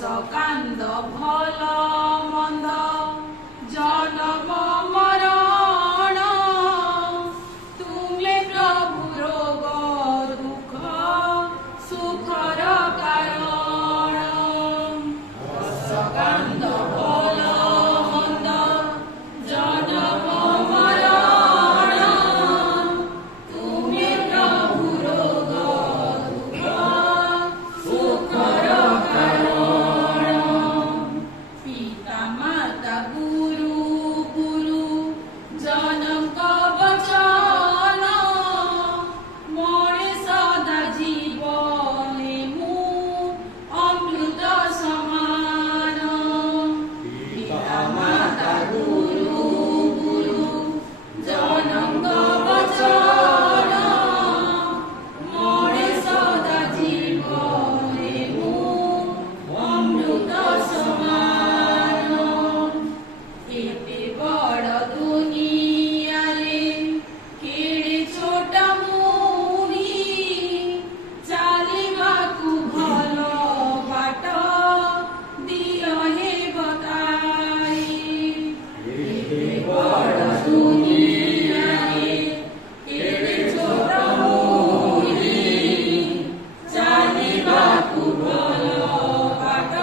कांद भल मंद जन्म मरण तुमे प्रभु रोग दुख सुखर कारण कांद भल मंद जन्म मरण तुमे प्रभु रोग दुख सुखर पिता माता गुरु गुरु जनम का वचन मोरे सदा जीवने मु अमृत समान पिता माता गुरु गुरु जनम का वचन मोरे सदा जीवने मु अमृत समान एते बड़ दुनिया रे केड़े छोटा मुनी चालिबाकु भल बाट दियो हे बताई एते बड़ दुनिया रे केड़े छोटा मुनी चालिबाकु भल बाट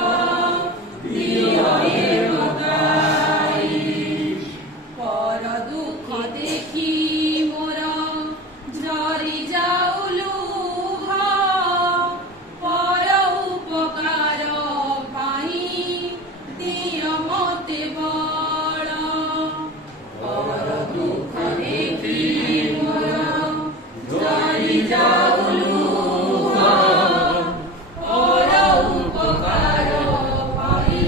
दियो हे बताई पर दुख देखी मोर झरी जाऊ लुह पर उपकार पाई दिय मते बड़ पर दुख देखी मोर झरी जाऊ लुह पर उपकार पाई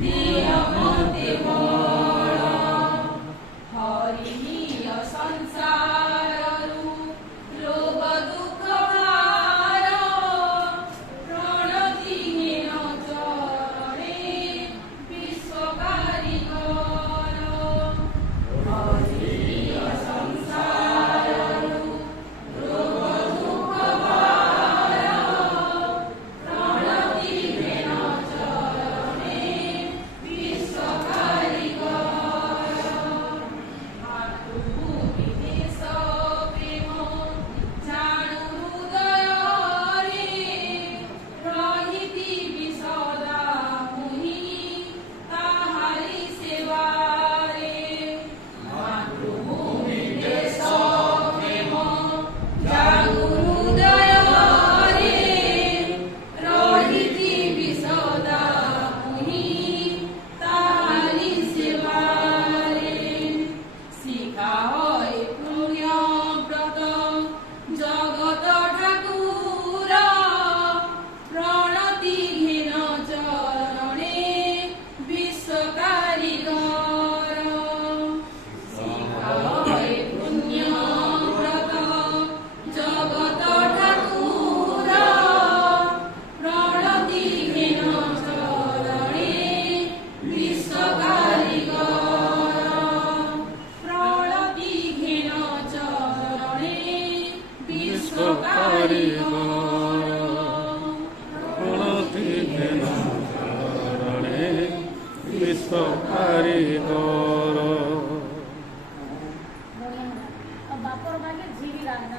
दिय मते बड़ हरिणीय संसारु रोग दुख भार प्रणतिहीन चरणे विश्वकारी कर हरिणीय संसारु रोग दुख भार प्रणतिहीन चरणे विश्वकारी कर मातृभूमि देश प्रेम जाणु हृदय रे रहिति विसदा मुहि ताहारी सेवा रे मातृभूमि देश प्रेम जाणु हृदय रे रहिति विसदा मुहि ताहारी सेवा रे शिखा होय पुण्य व्रत जगत ठाकुर प्रणतिहीन चरणे विश्वकारी कर शिखा होय पुण्य व्रत जगत ठाकुर प्रणतिहीन चरणे विश्वकारी कर प्रणतिहीन चरणे विश्वकारी प्रणतिहीन चरणे विश्वकारी कर बापर मागे झीवी लागना